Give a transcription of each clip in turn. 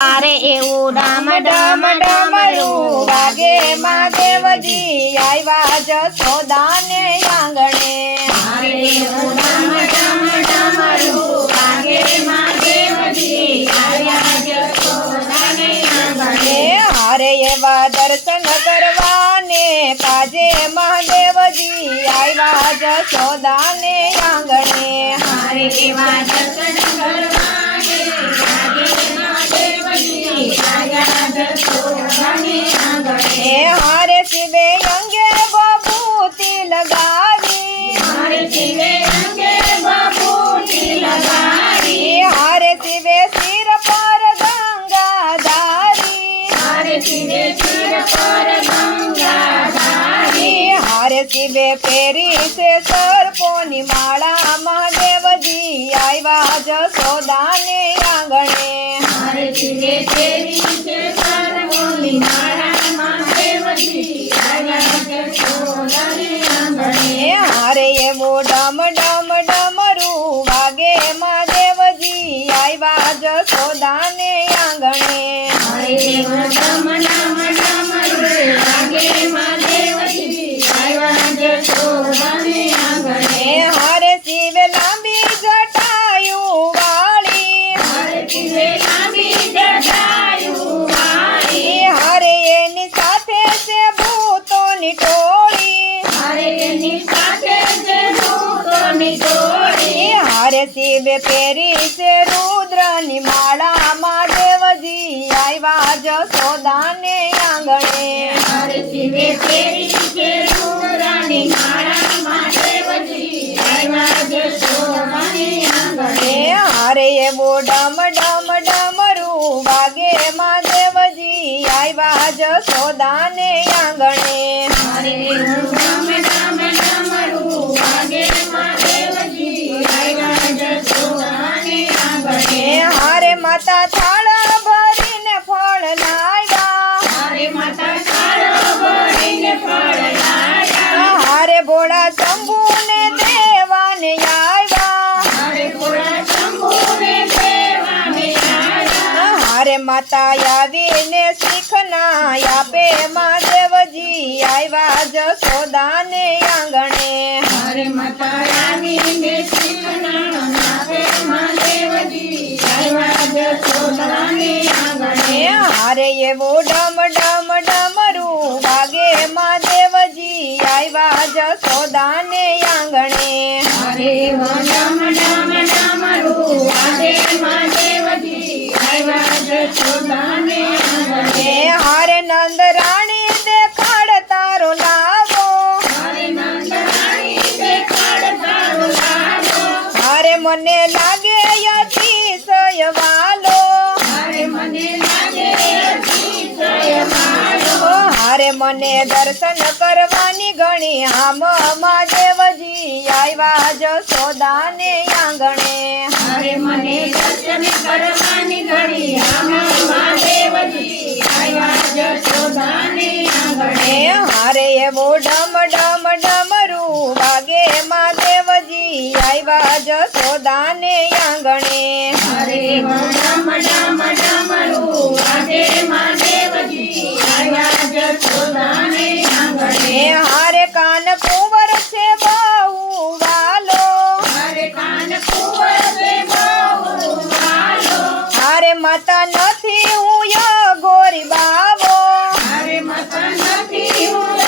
अरे એવું ડામ ડામ ડામરું વાગે મહાદેવજી આવ્યા જશોદાને આંગણે। અરે એવું ડામ ડામ ડામરું વાગે મહાદેવજી આવ્યા જશોદાને આંગણે। હારે એવા દર્શન કરવાને કાજે મહાદેવજી આવ્યા જશોદાને આંગણે। હારે એવા દર્શન કરવાને કાજે મહાદેવજી આવ્યા જશોદાને આંગણે। હારે શિવે અંગે બભૂતિ લગાવી, હારે શિવે અંગે બભૂતિ લગાવી, હારે શિવે શિર પર ગંગા ધારી, હારે શિવે શિર પર ગંગા ધારી, હારે શિવે પહેરી છે સર્પોની માળા મહાદેવજી આવ્યા જશોદાને આંગણે। હારે શિવે પહેરી છે સર્પોની માળા મહાદેવજી આવ્યા જશોદાને આંગણે। હારે એવો ડમ ડમ ડમરું વાગે મહાદેવજી આવ્યા જશોદાને આંગણે। હારે એવો ડમ ડમ ડમરું વાગે મહાદેવજી આવ્યા જશોદાને આંગણે। હારે શિવે લાંબી જટાયું વાળી, હારે શિવે લાંબી જટાયું વાળી, હારે એની સાથે છે ભૂતોની ટોળી, હારે એની સાથે છે ભૂતોની ટોળી, હારે શિવે પહેરી છે રુદ્રની માળા મહાદેવજી આવ્યા જશોદાને આંગણે। હારે શિવે પહેરી છે રુદ્રની માળા મહાદેવજી આવ્યા જશોદાને આંગણે। હારે એવો ડમ ડમ ડમરું વાગે મહાદેવજી આવ્યા જશોદાને આંગણે। હારે એવું ડમ ડમ ડમરું વાગે મહાદેવજી આવ્યા જશોદાને આંગણે। હારે માતા થાળ ભરીને ફળ લાવ્યા, હારે માતા થાળ ભરીને ફળ લાવ્યા, હારે ભોળા શંભુને દેવાને આવ્યા, હારે ભોળા શંભુને દેવાને આવ્યા, હારે માતા આવીને શીખના આપે મહાદેવજી આવ્યા જશોદાને આંગણે। હારે માતા આવીને શીખના આપે મહાદેવજી આવ્યા જશોદાને આંગણે। હારે એવો ડમ ડમ ડમરું વાગે મહાદેવજી આવ્યા જશોદાને આંગણે। હારે એવો ડમ ડમ ડમરું વાગે મહાદેવજી આવ્યા જશોદાને આંગણે। હારે નંદ રાણી દેખાડ તારો લાવો, હારે નંદરાણી દેખાડ તારો લાવો, હારે મને લાગે અતિશય વાલો, હારે મને લાગે અતિશય વાલો, હારે મને દર્શન કરવાની ઘણી આમ મહાદેવજી આવ્યા જશોદાને આંગણે। હારે મને દર્શન કરવાની ઘડી આમાં મહાદેવજી આવ્યા જશોદાને આંગણે। હારે એવો ડમ ડમ ડમરું વાગે મહાદેવજી આવ્યા જશોદાને આંગણે। હારે એવો ડમ ડમ ડમરું વાગે મહાદેવજી આવ્યા જશોદાને આંગણે। હારે કાન કુંવર છે બહુ વાલો, હારે કાન કુંવર છે બહુ વાલો, હારે માતા નથી હું ગોરી બાવો, હારે માતા નથી હું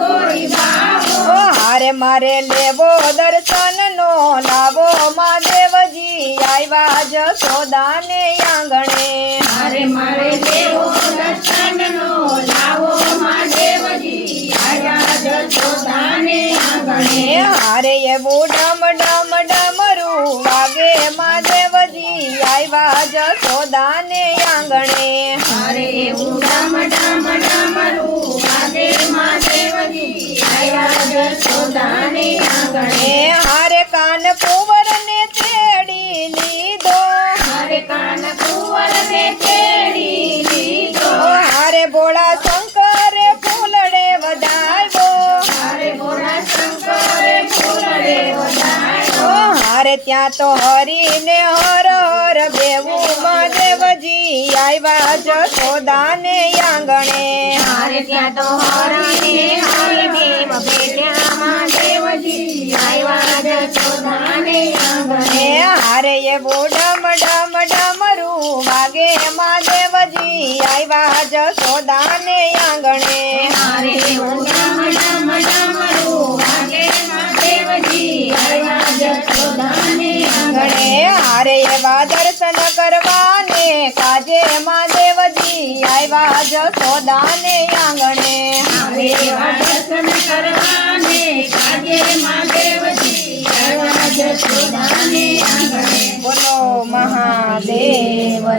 ગોરી બાવો, હારે મારે લેવો દર્શન નો લાવો મહાદેવજી આવ્યા જશોદાને આંગણે। હારે મારે દેવો દર્શનનો લાવો મહાદેવજી આવ્યા જશોદાને આંગણે। હારે એવું ડમ ડમ ડમરું વાગે મહાદેવજી આવ્યા જશોદાને આંગણે। હારે એવું ડમ ડમ ડમરું વાગે મહાદેવજી આવ્યા જશોદાને આંગણે। હારે કાન કુંવરને તેડી લીધો, હારે કાન કુંવરને તેડી લીધો, હારે ભોળા શંકરે ફૂલડે વધાવ્યો, હારે ભોળા શંકરે ફૂલડે વધાવ્યો, હારે ત્યાં તો હરીને હર હર બેવું મહાદેવજી આવ્યા જશોદાને આંગણે મારે ત્યાં તો હરણે હરદેવ ભેટ્યા મહાદેવજી આવ્યા જશોદાને આંગણે હારે એવું ડમ ડમ ડમરું વાગે મહાદેવજી આવ્યા જશોદાને આંગણે મારે એવું ડમ ડમ ડમરું વાગે મહાદેવજી આવ્યા જશોદાને આંગણે હારે એવા દર્શન કરવાને કાજે મહાદેવજી આવ્યા જશોદાને આંગણે મારે એવા દર્શન કરવાને કાજે મહાદેવજી આવ્યા જશોદાને આંગણે બોલો મહાદેવની